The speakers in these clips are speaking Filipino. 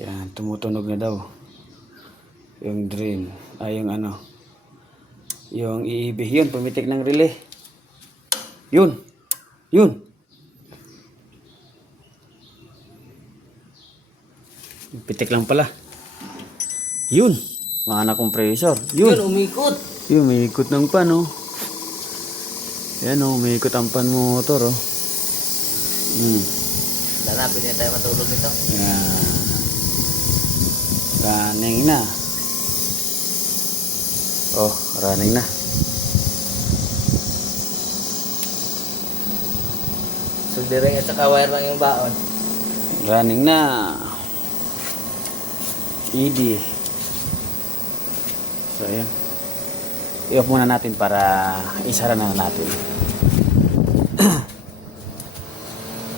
Yan, tumutunog na daw. Yung drain. Ay, yung ano. Yung iibig. Yun, pumitik ng relay. Yun. Yun. Pitik lang pala. Yun. Mga compressor. Yun. Yun, umikot. Yun, may ikot ng pan, oh. Yan, oh. May ikot ang pan motor, oh. Sana, pwede tayo matulog nito. Yan. Running na. Oh, running na. Soldering at saka wire lang yung baon. Running na. ED. So, ayan. I-off muna natin para isara na natin.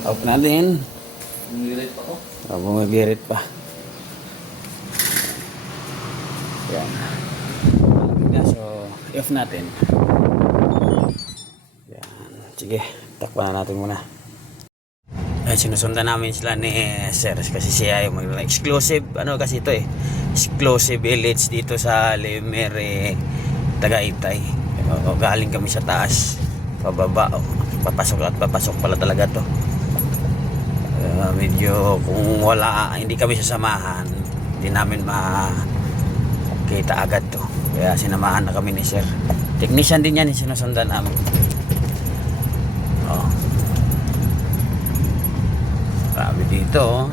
Off natin. Bumilit pa ko. Bumabirit pa. Yan. So, i-off natin. Yan. Sige, takpan na natin muna. Ay, sinusundan namin sila ni Sir kasi siya yung exclusive, ano kasi ito exclusive elites dito sa Limere, Tagaytay. Galing kami sa taas, pababa, papasok pala talaga to. Medyo kung hindi kami sasamahan, hindi namin makita agad to. Kaya sinamahan na kami ni Sir. Technician din yan yung sinusundan namin. Oh. Grabe dito.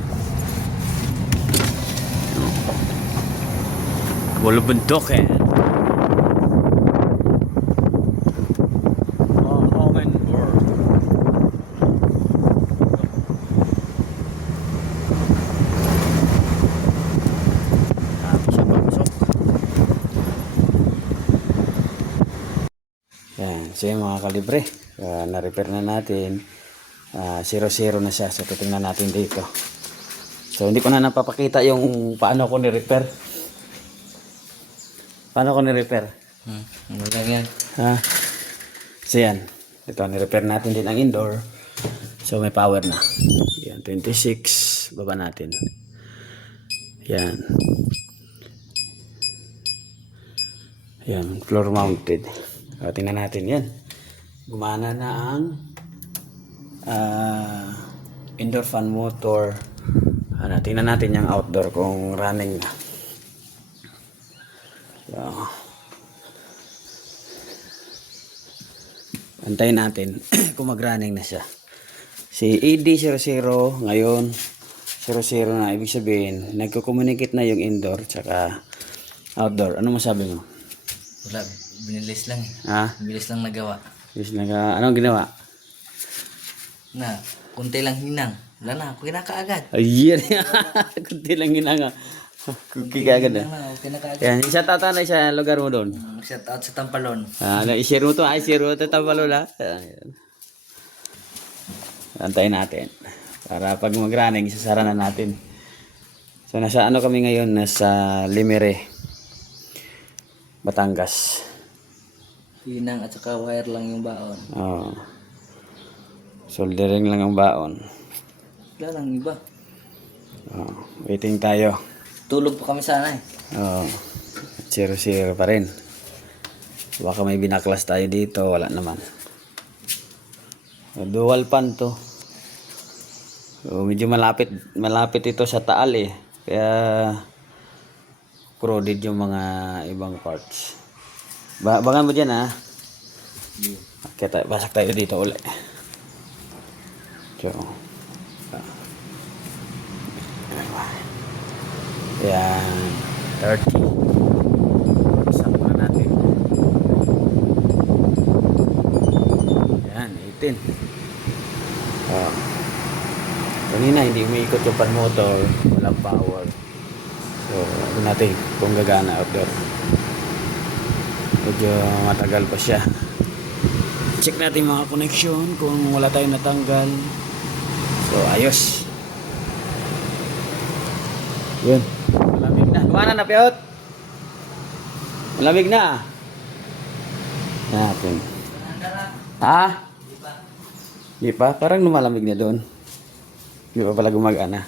Wala bundok eh. Open door. Siya papasok. Yan, siya mga kalibre. Na-repair na natin. 0-0 na siya. So, titingnan natin dito. So, hindi ko na napapakita yung paano ko ni-repair. Paano ko ni-repair? Ano lang yan? Ha? So, yan. Ito, ni-repair natin din ang indoor. So, may power na. Yan, 26. Baba natin. Yan. Yan, floor mounted. O, tingnan natin yan. Gumana na ang indoor fan motor. Tingnan natin yung outdoor kung running na. So, antayin natin kung mag-running na siya. Si ED00 ngayon 00 na, ibig sabihin nagko-communicate na yung indoor tsaka outdoor. Ano masabi mo? Wala, binilis lang eh. Ha? Bilis lang nagawa. Anong ginawa? Na, kunti lang hinang. Wala na, kinakaagad. Ayan. Kunti lang yun nga. Kunti ka agad. Kinakaagad. Yan, isa tatanay sa lugar mo doon. Shout out sa Tampalon. I-share mo to. I-share mo to. Tampalola. Ayan. Antayin natin. Para pag mag-running, isasara na natin. So, nasa ano kami ngayon? Nasa Limere, Batangas. Hinang at saka wire lang yung baon. Oh. Soldering lang ang baon. Wala lang iba. Oh. Waiting tayo. Tulog pa kami sana eh. Oh. 0-0 pa rin. Baka may binaklas tayo dito. Wala naman. Dual pan to. So, medyo malapit ito sa taal eh. Kaya crowded yung mga ibang parts. Bangan mo dyan ha. Okay, basak tayo dito ulit. So, yan, 30. Basak muna natin. Yan, 18. Oh. Kanina hindi umiikot yung pan motor, walang power. So, ano natin kung gagana outdoor. Medyo matagal pa siya. Check natin mga connection kung wala tayong natanggal. So, ayos. Yun. Malamig na. Kumana na, Piyot? Malamig na. Natin. Ha? Di pa? Parang lumalamig na doon. Di pa pala gumagana.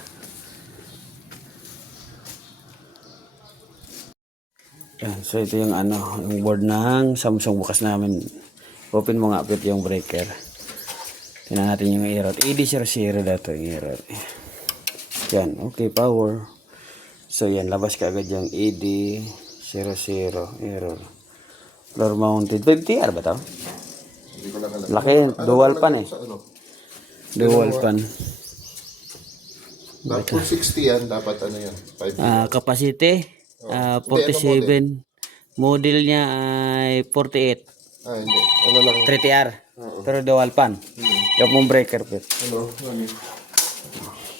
Yan. So ito yung ano, yung board ng Samsung. Bukas namin. Open mo nga pit yung breaker. Tingnan natin yung error. AD00 dato yung error. Yan. Okay, power. So yan, labas ka agad yung AD00 error. Floor mounted. 50R ba to? Hindi ko lang alam. Laki, dual pan eh. Sa ano? Dual pan. Dapat 60 yan, dapat ano yan? 5. Capacity, 47. Model niya ay 48. Hindi. Ano lang? 30R. Pero dual pan. Yung mong breaker pit. Ano? Ano?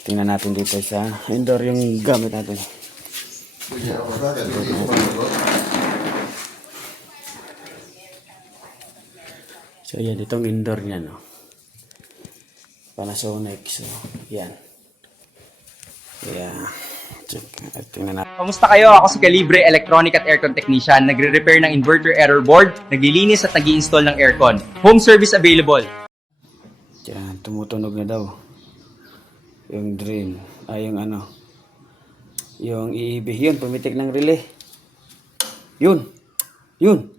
Tingnan natin dito sa indoor yung gamit natin. Hindi ako bakit? Hindi ko masagot. So yan, itong indoor niya, no. Panasonic. So, yan. Yeah. Check. At tingnan natin. Kamusta kayo? Ako si Calibre, electronic at aircon technician. Nagre-repair ng inverter error board, naglilinis at nag-i-install ng aircon. Home service available. Yan, tumutunog na daw. Yung drain. Yung ano. Yung iibig. Yun, pumitik ng relay. Yun. Yun.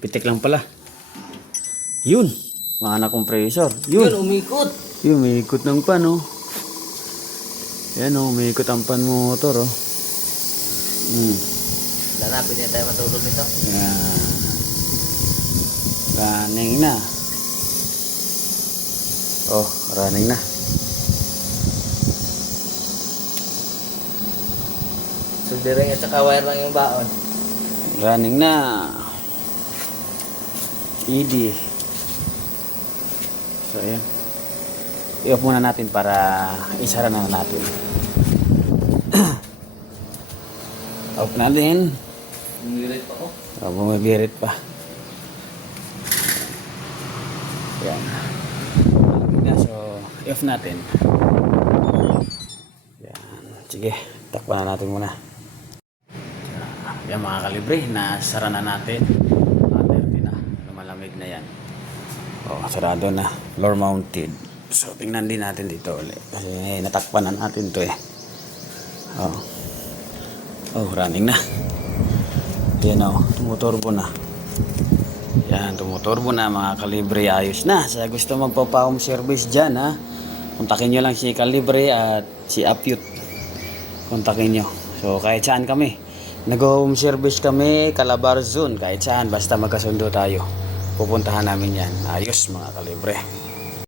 Pitik lang pala. Yun. Mga na compressor. Yun, Yun. umikot. Yun, may ikot ng pan, oh. Yan, oh. May ikot ang pan motor, oh. Wala na, pwede na tayo matulog nito. Yan. Running na. Oh, running na. Soldering at saka wire lang yung baon. Running na. ED. So, ayan. I-off muna natin para isara na natin. Off natin. Umirit pa ko. Bumabirit pa. Yan. Malamig na. So, i-off natin. Yan. Sige. Takpan na natin muna. Yan mga kalibre. Nasara na natin. Na. Lumalamig na yan. O, sarado na. Floor mounted. So, tingnan din natin dito ulit. Kasi natakpan na natin to eh. Oh, running na. Yan o, tumuturbo na. Yan, tumuturbo na mga kalibre. Ayos na. Sa gusto magpapa-home service dyan ha, kontakin nyo lang si Calibre at si Apute. Kontakin nyo. So, kahit saan kami. Nag-home service kami, Calabar Zone. Kahit saan, basta magkasundo tayo. Pupuntahan namin yan. Ayos mga kalibre.